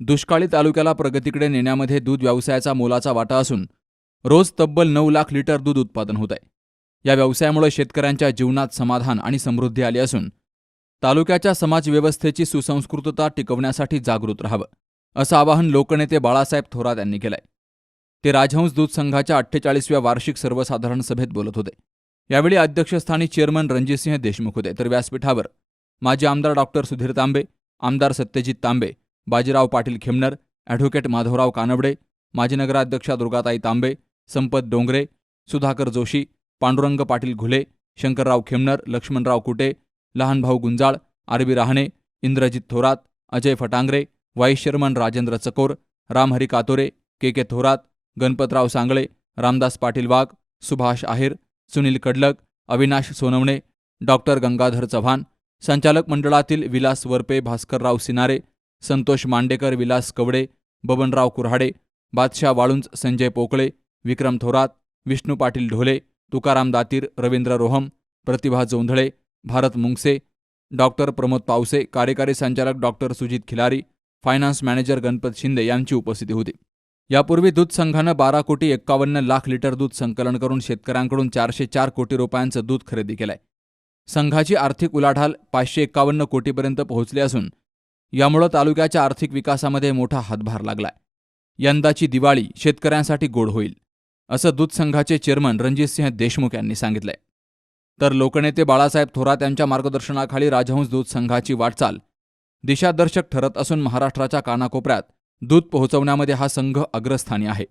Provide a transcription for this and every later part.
दुष्काळी तालुक्याला प्रगतीकडे नेण्यामध्ये दूध व्यवसायाचा मोलाचा वाटा असून रोज तब्बल नऊ लाख लिटर दूध उत्पादन होत आहे. या व्यवसायामुळे शेतकऱ्यांच्या जीवनात समाधान आणि समृद्धी आली असून तालुक्याच्या समाजव्यवस्थेची सुसंस्कृतता टिकवण्यासाठी जागृत राहावं असं आवाहन लोकनेते बाळासाहेब थोरात यांनी केलंय. ते राजहंस दूध संघाच्या अठ्ठेचाळीसव्या वार्षिक सर्वसाधारण सभेत बोलत होते. यावेळी अध्यक्षस्थानी चेअरमन रणजितसिंह देशमुख होते. तर व्यासपीठावर माजी आमदार डॉक्टर सुधीर तांबे आमदार सत्यजित तांबे बाजीराव पाटील खेमनर ॲडव्होकेट माधवराव कानवडे माजी नगराध्यक्षा Durgatai Tambe Sampat Dongre Sudhakar Joshi Pandurang Patil Ghule Shankarrao Khemnar Laxmanrao Kute Lahanbhau Gunjal RB Rahane Indrajit Thorat Ajay Phatangare vice chairman Rajendra Chakor Ramhari Katore K K Thorat Ganpatrao Sangle Ramdas Patil Wagh Subhash Aher Sunil Kadlak Avinash Sonawane doctor Gangadhar Chavan संचालक मंडळातील Vilas Varpe Bhaskarrao Sinare Santosh Mandekar Vilas Kawade Babanrao Kurhade Badshah Walunj Sanjay Pokale Vikram Thorat Vishnu Patil Dhole Tukaram Datir Ravindra Roham Pratibha Jondhale Bharat Mungase doctor Pramod Pawase कार्यकारी संचालक doctor Sujit Khilari finance manager Ganpat Shinde यांची उपस्थिती होती. यापूर्वी दूध संघानं बारा कोटी एक्कावन्न लाख लिटर दूध संकलन करून शेतकऱ्यांकडून चारशे चार कोटी रुपयांचं दूध खरेदी केलंय. संघाची आर्थिक उलाढाल पाचशे एक्कावन्न कोटीपर्यंत पोहोचली असून यामुळं तालुक्याच्या आर्थिक विकासामध्ये मोठा हातभार लागलाय. यंदाची दिवाळी शेतकऱ्यांसाठी गोड होईल असं दूध संघाचे चेअरमन रणजितसिंह देशमुख यांनी सांगितलंय. तर लोकनेते बाळासाहेब थोरात यांच्या मार्गदर्शनाखाली राजहंस दूध संघाची वाटचाल दिशादर्शक ठरत असून महाराष्ट्राच्या कानाकोपऱ्यात दूध पोहोचवण्यामध्ये हा संघ अग्रस्थानी आहे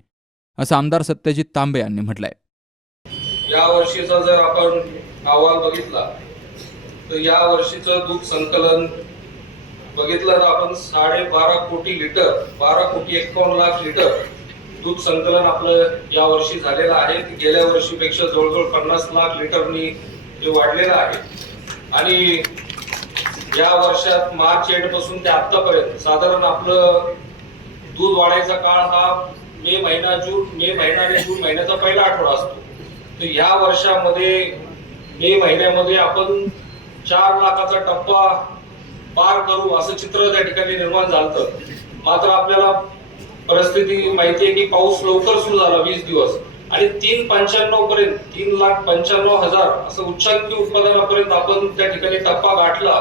असं आमदार सत्यजित तांबे यांनी म्हटलंय. या वर्षीचा जर आपण अहवाल बघितला तर या वर्षीचं दूध संकलन बघितलं तर आपण साडेबारा कोटी लिटर बारा कोटी एकावन्न लाख लिटर दूध संकलन आपलं या वर्षी झालेलं आहे. गेल्या वर्षीपेक्षा जवळजवळ पन्नास लाख लिटरनी ते वाढलेलं आहे. आणि या वर्षात मार्च एंडपासून ते आतापर्यंत साधारण आपलं दूध वाढायचा काळ हा मे महिना जून मे महिना आणि जून महिन्याचा पहिला आठवडा असतो. तर ह्या वर्षामध्ये मे महिन्यामध्ये आपण चार लाखाचा टप्पा पार करू असं चित्र त्या ठिकाणी निर्माण झालं मात्र आपल्याला परिस्थिती माहिती आहे की पाऊस लवकर सुरू झाला वीस दिवस. आणि तीन पंच्याण्णव पर्यंत तीन लाख पंच्याण्णव हजार असं उच्चांकी उत्पादनापर्यंत आपण त्या ठिकाणी टप्पा गाठला.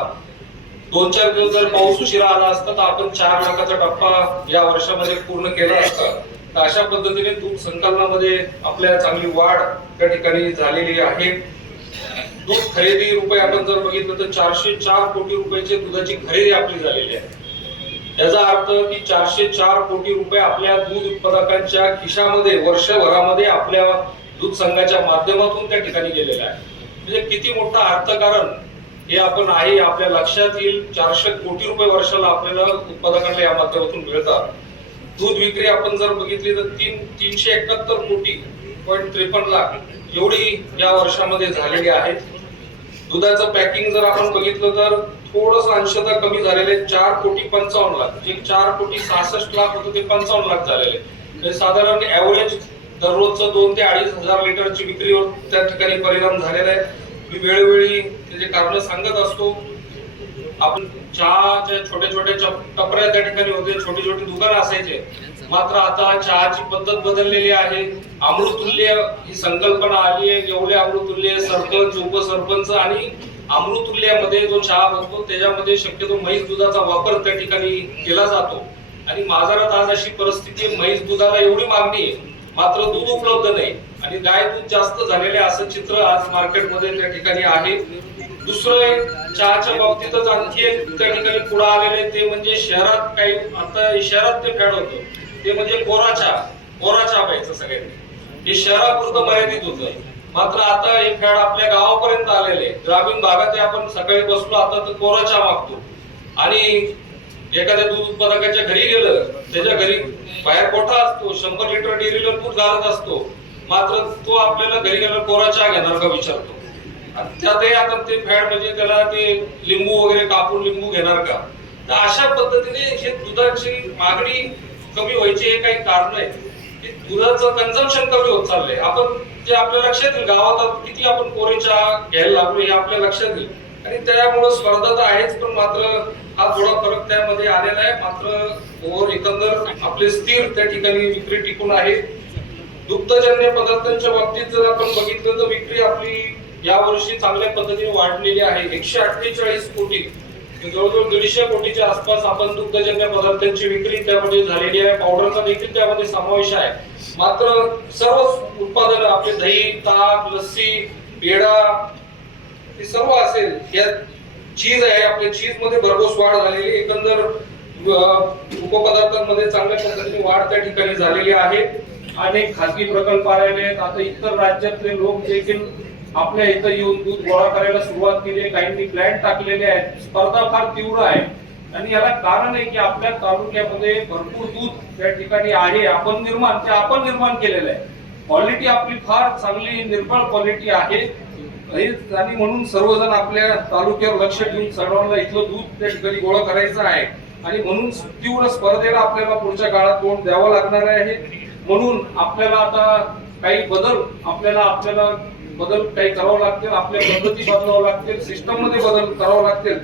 दोन चार दिवस जर पाऊस उशिरा आला असता तर आपण चार लाखाचा टप्पा या वर्षामध्ये पूर्ण केला असता. तर अशा पद्धतीने दूध संकलनामध्ये आपल्या चांगली वाढ त्या ठिकाणी झालेली आहे. दूध खरेदी रुपये आपण जर बघितलं तर चारशे चार कोटी रुपयाची दुधाची खरेदी आपली झालेली आहे. याचा अर्थ की चारशे चार कोटी रुपये आपल्या दूध उत्पादकांच्या खिशामध्ये वर्षभरामध्ये आपल्या दूध संघाच्या माध्यमातून त्या ठिकाणी गेलेलं आहे म्हणजे किती मोठं अर्थकारण हे आपण आहे आपल्या लक्षात येईल. चारशे कोटी रुपये वर्षाला आपल्याला उत्पादकांना या माध्यमातून मिळतात. दूध विक्री आपण जर बघितली तर तीन तीनशे एकाहत्तर कोटी पॉईंट त्रेपन्न लाख एवढी या वर्षामध्ये झालेली आहे. दुधाचं पॅकिंग जर आपण बघितलं तर थोडस अंशतः कमी झालेले चार कोटी पंचावन्न लाख. जे चार कोटी सहासष्ट लाख होतं ते पंचावन्न लाख झालेले म्हणजे साधारण ऍव्हरेज दररोजचं दोन ते अडीच हजार लिटरची विक्रीवर त्या ठिकाणी परिणाम झालेला आहे. मी वेळोवेळी त्याचे कारण सांगत असतो. आपण चहाच्या छोट्या छोट्या टपऱ्या त्या ठिकाणी होते छोटे छोटे दुकान असायचे. मात्र आता चहाची पद्धत बदललेली आहे. अमृतुल्य ही संकल्पना आली आहे. एवढे अमृतुल्य सरपंच उपसरपंच आणि अमृतुल्यामध्ये जो चहा बनतो त्याच्यामध्ये शक्यतो म्हैस दुधाचा वापर त्या ठिकाणी केला जातो. आणि बाजारात आज अशी परिस्थिती आहे, म्हैस दुधाला एवढी मागणी आहे मात्र दूध उपलब्ध नाही. आणि गाय दूध जास्त झालेले असं चित्र आज मार्केटमध्ये त्या ठिकाणी आहे. दुसरं एक चहाच्या बाबतीतच आणखी एक त्या ठिकाणी पुढे आलेले ते म्हणजे शहरात काही आता शहरात ते फॅड होतं. ते म्हणजे कोरा चहा कोरा चहा प्यायचं सगळ्यांनी. हे शहरापुरतं मर्यादित होतं. मात्र आता हे फॅड आपल्या गावापर्यंत आलेले ग्रामीण भागात आपण सकाळी बसलो आता तर कोरा चहा मागतो. आणि एखाद्या दूध उत्पादकाच्या घरी गेलं त्याच्या घरी बाहेर कोठा असतो शंभर लिटर डेअरीला दूध घालत असतो. मात्र तो आपल्याला घरी गेला कोरा चहा घेणार का विचारतो. त्यातही आता ते फॅड म्हणजे त्याला ते लिंबू वगैरे कापून लिंबू घेणार का? तर अशा पद्धतीने हे दुधाची मागणी कमी व्हायची हे काही कारण आहे की दुधाचं कन्झम्पशन कमी होत चाललंय. आपण जे आपल्या लक्षात येईल गावात किती आपण कोरे चहा घ्यायला लागलो हे आपल्या लक्षात येईल. आणि त्यामुळे स्पर्धा तर आहेच पण मात्र हा थोडा फरक त्यामध्ये आलेला आहे. मात्र ओव्हर एकंदर आपले स्थिर त्या ठिकाणी विक्री टिकून आहे. दुग्धजन्य पदार्थांच्या बाबतीत जर आपण बघितलं तर विक्री आपली या वर्षी चांगल्या पद्धतीने वाढलेली आहे. एकशे अठ्ठेचाळीस कोटी जवळजवळ दीडशे कोटीच्या आसपास आपण दुग्धजन्य पदार्थांची विक्री त्यामध्ये झालेली आहे. पावडरचा देखील त्यामध्ये समावेश आहे. मात्र सर्व उत्पादन आपले दही ताक लस्सी पेढा हे सर्व असेल या चीज आहे. आपल्या चीजमध्ये भरघोस वाढ झालेली आहे. एकंदर उपपदार्थांमध्ये चांगल्या पद्धतीने वाढ त्या ठिकाणी झालेली आहे. अनेक खासगी प्रकल्प आलेले आहेत. आता इतर राज्यातले लोक देखील आपल्या इथं येऊन दूध गोळा करायला सुरुवात केली आहे. काहींनी प्लॅन टाकलेले आहेत. स्पर्धा फार तीव्र आहे. आणि याला कारण आहे की आपल्या तालुक्यामध्ये भरपूर दूध त्या ठिकाणी आहे. आपण निर्माण ते आपण निर्माण केलेलं आहे. क्वालिटी आपली फार चांगली निर्मळ क्वालिटी आहे. आणि म्हणून सर्वजण आपल्या तालुक्यावर लक्ष ठेवून सर्वांना इथलं दूध त्या ठिकाणी गोळा करायचं आहे. आणि म्हणून तीव्र स्पर्धेला आपल्याला पुढच्या काळात तोंड द्यावं लागणार आहे. म्हणून आपल्याला आता काही बदल आपल्याला आपल्याला बदल काही करावं लागतील आपल्या पद्धती बदलावं लागतील सिस्टममध्ये बदल करावं लागतील.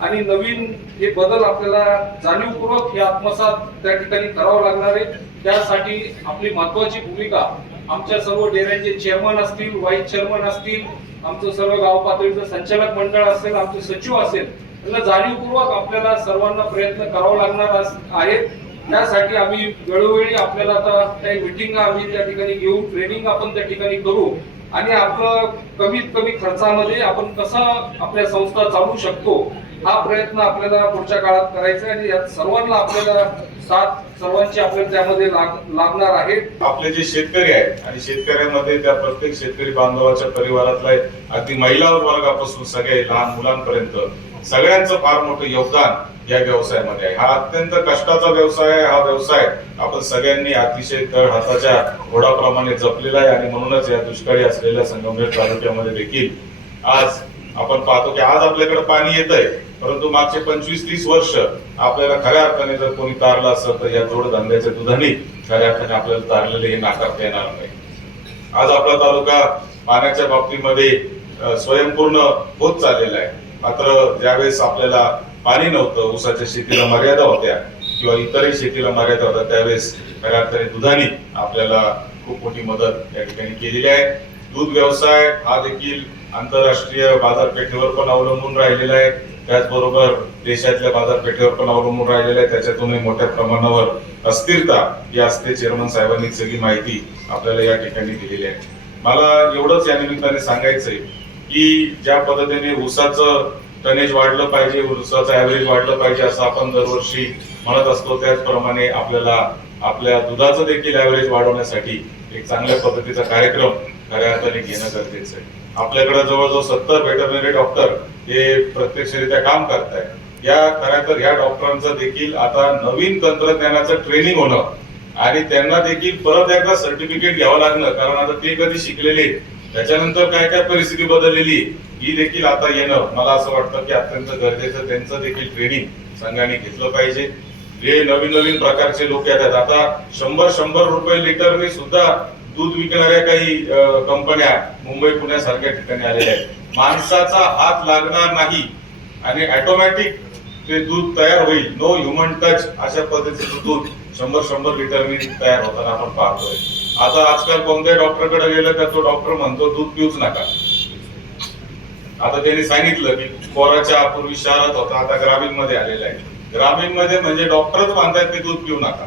आणि नवीन हे बदल आपल्याला जाणीवपूर्वक हे आत्मसात त्या ठिकाणी करावं लागणार आहे. त्यासाठी आपली महत्वाची भूमिका आमच्या सर्व डेऱ्यांचे चेअरमन असतील व्हाईस चेअरमन असतील आमचं सर्व गाव पातळीचं संचालक मंडळ असेल आमचे सचिव असेल त्यांना जाणीवपूर्वक आपल्याला सर्वांना प्रयत्न करावा लागणार आहेत. त्यासाठी आम्ही वेळोवेळी आपल्याला आता काही मिटिंग आम्ही त्या ठिकाणी घेऊ ट्रेनिंग आपण त्या ठिकाणी करू. आणि आपलं कमीत कमी खर्चामध्ये आपण कसं आपल्या संस्था चालू शकतो हा प्रयत्न आपल्याला पुढच्या काळात करायचा आहे आणि यात सर्वांना आपल्याला साथ सर्वांची आपल्याला त्यामध्ये लाग- लागणार आहे. आपले जे शेतकरी आहेत आणि शेतकऱ्यांमध्ये त्या प्रत्येक शेतकरी बांधवाच्या परिवारातला अगदी महिला वर्गापासून सगळे लहान मुलांपर्यंत सगळ्यांचं फार मोठं योगदान या व्यवसायामध्ये आहे. हा अत्यंत कष्टाचा व्यवसाय आहे. हा व्यवसाय आपण सगळ्यांनी अतिशय तळ हाताच्या घोडाप्रमाणे जपलेला आहे आणि म्हणूनच या दुष्काळी असलेल्या संगमनेर तालुक्यामध्ये देखील आज आपण पाहतो की आज आपल्याकडे पाणी येत आहे परंतु मागचे पंचवीस तीस वर्ष आपल्याला खऱ्या अर्थाने जर कोणी तारला असेल तर या जोडधंद्याच्या दुधाने खऱ्या अर्थाने आपल्याला तारलेले हे नाकारता येणार नाही. आज आपला तालुका पाण्याच्या बाबतीमध्ये स्वयंपूर्ण होत चाललेला आहे. मात्र ज्यावेळेस आपल्याला पाणी नव्हतं ऊसाच्या शेतीला मर्यादा होत्या किंवा इतरही शेतीला मर्यादा होत्या त्यावेळेस खऱ्या अर्थाने दुधाने आपल्याला खूप मोठी मदत या ठिकाणी केलेली आहे. दूध व्यवसाय हा देखील आंतरराष्ट्रीय बाजारपेठेवर पण अवलंबून राहिलेला आहे. त्याचबरोबर देशातल्या बाजारपेठेवर पण अवलंबून राहिलेला आहे. त्याच्यातूनही मोठ्या प्रमाणावर अस्थिरता ही असते चेअरमन साहेबांनी सगळी माहिती आपल्याला या ठिकाणी दिलेली आहे. मला एवढंच या निमित्ताने सांगायचंय की ज्या पद्धतीने ऊसाचं टनेज वाढलं पाहिजे ऊसाचं ॲव्हरेज वाढलं पाहिजे असं आपण दरवर्षी म्हणत असतो त्याचप्रमाणे आपल्याला आपल्या दुधाचं देखील ॲव्हरेज वाढवण्यासाठी एक चांगल्या पद्धतीचा कार्यक्रम खऱ्या अर्थाने घेणं गरजेचं आहे. आपल्याकडे जवळजवळ सत्तर वेटरनरी डॉक्टर हे प्रत्यक्षरित्या काम करतायत. या खऱ्या तर ह्या डॉक्टरांचं देखील आता नवीन तंत्रज्ञानाचं ट्रेनिंग होणं आणि त्यांना देखील परत एकदा सर्टिफिकेट घ्यावं लागलं कारण आता ते कधी शिकलेले त्याच्यानंतर काय काय परिस्थिती बदललेली ही देखील आता येणं मला असं वाटतं की अत्यंत गरजेचं. त्यांचं देखील ट्रेनिंग संघाने घेतलं पाहिजे. जे नवीन नवीन प्रकारचे लोक येतात. आता शंभर शंभर रुपये लिटरने सुद्धा दूध विकणाऱ्या काही कंपन्या मुंबई पुण्यासारख्या ठिकाणी आलेल्या आहेत. माणसाचा हात लागणार नाही आणि ऑटोमॅटिक ते दूध तयार होईल. नो ह्युमन टच अशा पद्धतीचं दूध शंभर शंभर लिटरने तयार होताना आपण पाहतोय. आता आजकाल कोणत्याही डॉक्टरकडे गेलं तर तो डॉक्टर म्हणतो दूध पिऊच नका. आता त्यांनी सांगितलं की कोराच्या पूर्वी शहरात होता आता ग्रामीणमध्ये आलेला आहे. ग्रामीणमध्ये म्हणजे डॉक्टरच म्हणतात की दूध पिऊ नका.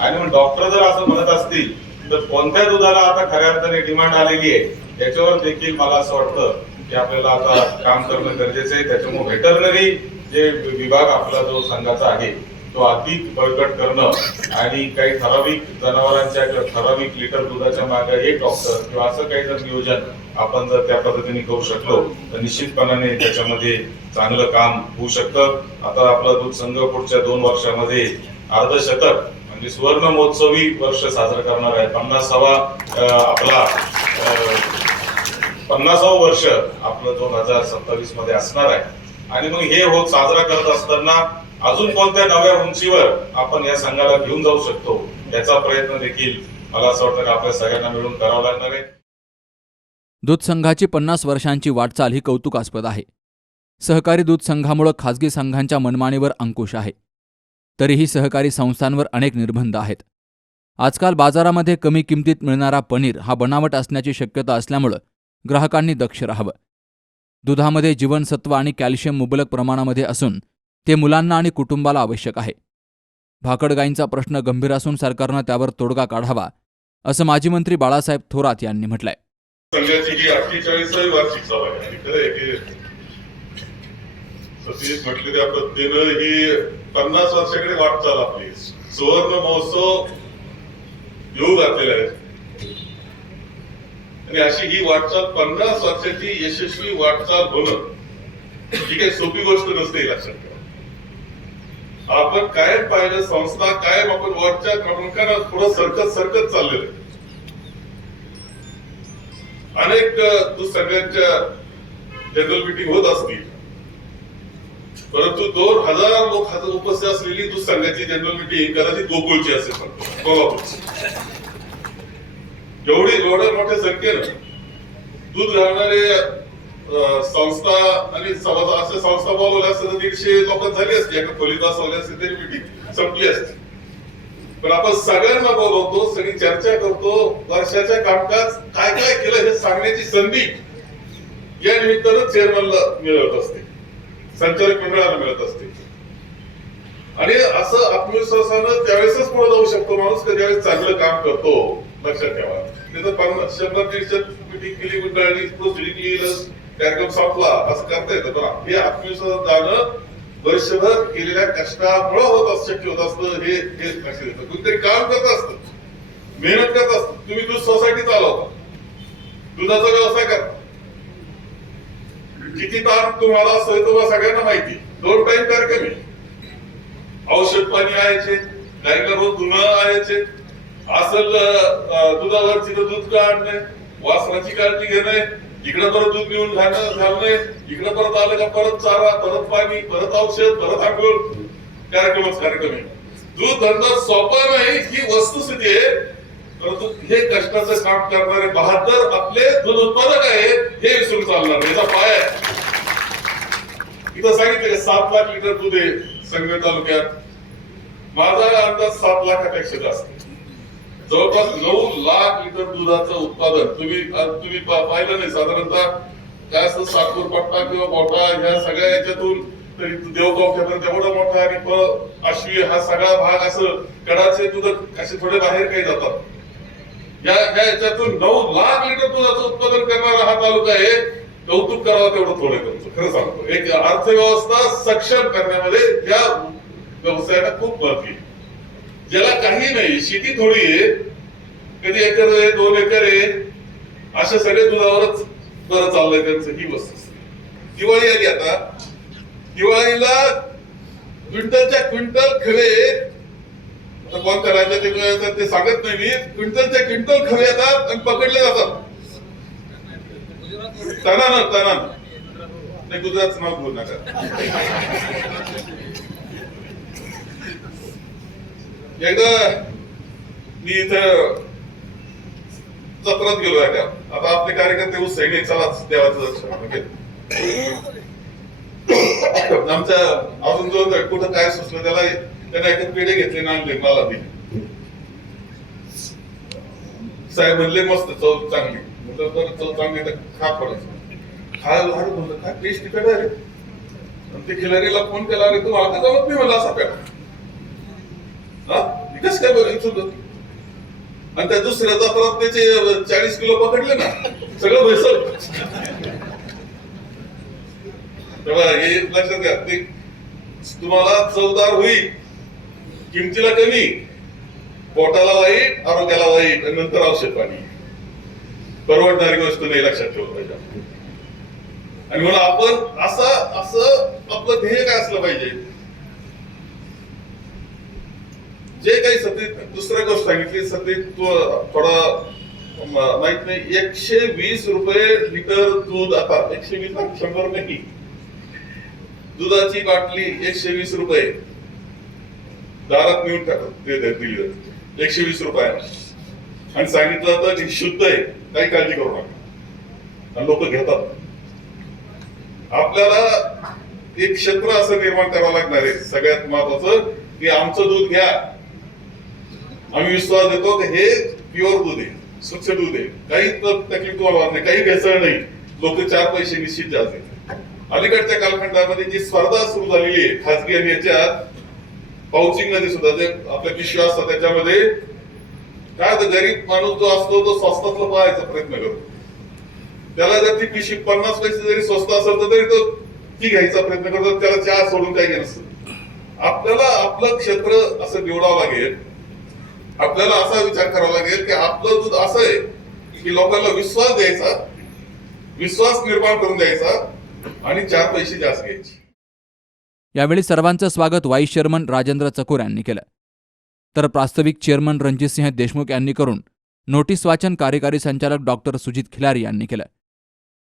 आणि मग डॉक्टर जर असं म्हणत असतील तर कोणत्या दुधाला आता खऱ्या अर्थाने डिमांड आलेली आहे? त्याच्यावर देखील मला असं वाटतं की आपल्याला आता काम करणं गरजेचं आहे. त्याच्यामुळे व्हेटरनरी जे विभाग आपला जो संघाचा आहे तो अधिक बळकट करणं आणि काही ठराविक जनावरांच्या किंवा ठराविक लिटर दुधाच्या मागे एक डॉक्टर किंवा असं काही जर नियोजन आपण जर त्या पद्धतीने करू शकलो तर निश्चितपणाने त्याच्यामध्ये चांगलं काम होऊ शकतं. आता आपला दूध संघ पुढच्या दोन वर्षामध्ये अर्धशतक म्हणजे सुवर्ण महोत्सवी वर्ष साजरं करणार आहे. पन्नासावा आपला पन्नासावं वर्ष आपलं दोन हजार सत्तावीसमध्ये असणार आहे. आणि मग हे होत साजरा करत असताना अजून कोणत्या नव्या उंचीवर आपण या संघाला घेऊन जाऊ शकतो याचा प्रयत्न देखील मला असं वाटतं की आपल्या सगळ्यांना मिळून करावा लागणार आहे. दूध संघाची पन्नास वर्षांची वाटचाल ही कौतुकास्पद आहे. सहकारी दूध संघामुळे खाजगी संघांच्या मनमानीवर अंकुश आहे. तरीही सहकारी संस्थांवर अनेक निर्बंध आहेत. आजकाल बाजारामध्ये कमी किमतीत मिळणारा पनीर हा बनावट असण्याची शक्यता असल्यामुळं ग्राहकांनी दक्ष राहावं. दुधामध्ये जीवनसत्व आणि कॅल्शियम मुबलक प्रमाणामध्ये असून ते मुलांना आणि कुटुंबाला आवश्यक आहे. भाकडगाईंचा प्रश्न गंभीर असून सरकारनं त्यावर तोडगा काढावा असं माजी मंत्री बाळासाहेब थोरात यांनी म्हटलंय. म्हटले त्या पद्धतीनं ही पन्नास वर्षाकडे वाटचाल आपली. सुवर्ण महोत्सव येऊ घातलेला आहे. आणि अशी ही वाटचाल पन्नास वर्षाची यशस्वी वाटचाल होणं ही काही सोपी गोष्ट नसते लक्षात ठेवा. आपण कायम पाहिलं संस्था कायम आपण वरच्या क्रमांकाला थोडं सरकत सरकत चाललेलं आहे. अनेक अ, दूध जनरल मिटिंग होत असतील. परंतु दोन हजार लोक हजर उपस्थित असलेली तू संघाची जनरल मिटिंग कदाचित गोकुळची असेल. फक्त कोल्हापूरची एवढी एवढ्या मोठ्या संख्येनं दूध राहणारे संस्था आणि समाज अशा संस्था बोलवल्या असत्या दीडशे लोक झाली असते. एका खोलीत बसवली असते तरी मिटिंग संपली असते. पण आपण सगळ्यांना बोलवतो सगळी चर्चा करतो वर्षाच्या कामकाज काय काय केलं हे सांगण्याची संधी या निमित्तानं चेअरमनला मिळत असते. संचालक मंडळाला मिळत असते. आणि असं आत्मविश्वासानं त्यावेळेसच पुढे जाऊ शकतो माणूस का ज्यावेळेस चांगलं काम करतो लक्षात ठेवा. नाही तर पन्नास शंभर दीडशे मिटिंग केली मंडळाने प्रोसिडिंग लिहिलं कार्यक्रम संपला असं करता येतं. पण हे आत्मविश्वास जाणं वर्षभर केलेल्या कष्टामुळे होत असं शक्य होत असतं हे हे लक्षात येतं. कोणतरी काम करत असत. मेहनत करत असत. तुम्ही दूध सोसायटी चालवता दुधाचा व्यवसाय करता किती ताण तुम्हाला असतोय तुम्हाला सगळ्यांना माहिती. दोन टाइम कार्यक्रम आहे औषध पाणी आहेचे गायीला रोज धुणं आहेचे असल दुधावरची तर दूध काढणे वासराची काळजी घेणे. इकडे परत दूध घेऊन घालणं घालणे इकडे परत आलं का परत चारा परत पाणी परत औषध परत आंघोळ. कार्यक्रमच कार्यक्रम आहे. दूध धंदा सोपा नाही ही वस्तुस्थिती आहे. परंतु हे कष्टाचं काम करणारे बहादर आपले दूध उत्पादक आहेत हे विसरून चालणार नाही. याचा पाय आहे. इथं सांगितलं का सात लाख लिटर दूध आहे संगमे तालुक्यात. माझा अंदाज सात लाखापेक्षा जास्त. आहे. जवळपास नऊ लाख लिटर दुधाचं उत्पादन. तुम्ही तुम्ही पाहिलं नाही. साधारणतः जास्त साखर पट्टा किंवा मोठा ह्या सगळ्या याच्यातून तरी देवगाव पर्यंत एवढा मोठा आणि प- आश्वी हा सगळा भाग असं कडाचे दूध असे थोडे बाहेर काही जातात. या याच्यातून नऊ लाख लिटर दुधाचं उत्पादन करणारा हा तालुका आहे. कौतुक करावं तेवढं थोडं करतो खरं सांगतो. एक अर्थव्यवस्था सक्षम करण्यामध्ये या व्यवसायाला खूप महत्त्व आहे ज्याला काही नाही शेती थोडी आहे. कधी एकर आहे दोन एकर आहे. अशा सगळे दुधावरच बरं चाललंय त्यांचं ही वस्तू. दिवाळी आली आता. दिवाळीला क्विंटलच्या क्विंटल खरे आता कोणत्या राज्यात येतो ते सांगत नाही मी. क्विंटलच्या क्विंटल खरे येतात आणि पकडले जातात. तणानं तणानं नाही गुजरातचं नाव बोलू नका. एकदा मी इथं जत्रात गेलो आता आता आपले कार्यकर्ते उत्साही नाही चला देवाचं दर्शन घेत. आमच्या अजून जो कुठं काय सुचलं त्याला त्याने एका पेढे घेतले ना आणले मला दिले साहेब म्हणले मस्त चव चांगली. म्हटलं बरं चव चांगली तर खा पडायचं खा अरे म्हणलं काय टेस्ट पेढा रे. ते खिलारीला फोन केला अरे तू आता जमत नाही म्हणला असा पेढा. हा? विकास काय बरं? इथून आणि त्या दुसऱ्या जत्रात त्याचे चाळीस किलो पकडले ना सगळं भेसळ तेव्हा हे लक्षात घ्या ते तुम्हाला चवदार होईल. किमतीला कमी पोटाला वाईट आरोग्याला वाईट आणि नंतर औषध पाणी. परवडणारी गोष्ट नाही लक्षात ठेवलं पाहिजे आणि म्हणून आपण असं असं आपलं ध्येय काय असलं पाहिजे? जे काही सतीत दुसरं गोष्ट सांगितली सतीत थोडा माहीत नाही एकशे वीस रुपये लिटर दूध आता एकशे वीस शंभर नाही दुधाची बाटली एकशे वीस रुपये. दारात नेऊन टाकत दिली जाते. एकशे वीस रुपये. आणि सांगितलं जातं की शुद्ध आहे काही काळजी करू नका. आणि लोक घेतात. आपल्याला एक क्षेत्र असं निर्माण करावं लागणार आहे सगळ्यात महत्वाचं की आमचं दूध घ्या. आम्ही विश्वास देतो की हे प्युअर दूध आहे स्वच्छ दूध आहे. काही तकलीफ तुम्हाला होणार नाही काही भेसळ नाही. लोक चार पैसे निश्चित जास्त अलीकडच्या कालखंडामध्ये जी स्पर्धा सुरू झालेली आहे खासगी आणि याच्यात पाउचिंगमध्ये सुद्धा जे आपल्या पिशव्या असतात त्याच्यामध्ये काय होतं गरीब माणूस जो असतो तो स्वस्तातलं पाहायचा प्रयत्न करतो. त्याला जर ती पिशवी पन्नास पैसे जरी स्वस्त असेल तर तरी तो ती घ्यायचा प्रयत्न करतो त्याला चहा सोडून काही नसतं. आपल्याला आपलं क्षेत्र असं निवडावं लागेल आपल्याला असा विचार करावा लागेल की आपलं दूध असं आहे की लोकांना विश्वास द्यायचा विश्वास निर्माण करून द्यायचा आणि चार पैसे जास्त घ्यायचे. यावेळी सर्वांचं स्वागत व्हाईस चेअरमन राजेंद्र चकोर यांनी केलं. तर प्रास्ताविक चेअरमन रणजितसिंह देशमुख यांनी करून नोटीस वाचन कार्यकारी संचालक डॉक्टर सुजित खिलारी यांनी केलं.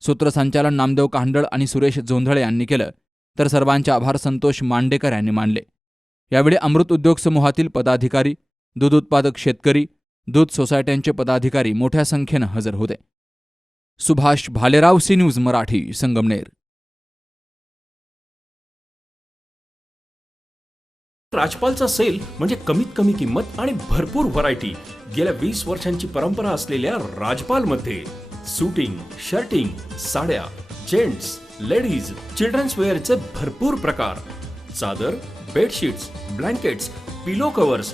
सूत्रसंचालन नामदेव कांडळ आणि सुरेश जोंधळे यांनी केलं. तर सर्वांचे आभार संतोष मांडेकर यांनी मानले. यावेळी अमृत उद्योग समूहातील पदाधिकारी दूध उत्पादक शेतकरी दूध सोसायट्यांचे पदाधिकारी मोठ्या संख्येनं हजर होते. Subhash Bhalerao C news Marathi Sangamner. राजपालचा sale म्हणजे कमीत कमी किंमत आणि भरपूर व्हरायटी. गेल्या वीस वर्षांची परंपरा असलेल्या राजपाल मध्ये सुटिंग शर्टिंग साड्या जेंट्स लेडीज चिल्ड्रन्स वेअरचे भरपूर प्रकार. चादर बेडशीट्स ब्लँकेट्स पिलो कव्हर्स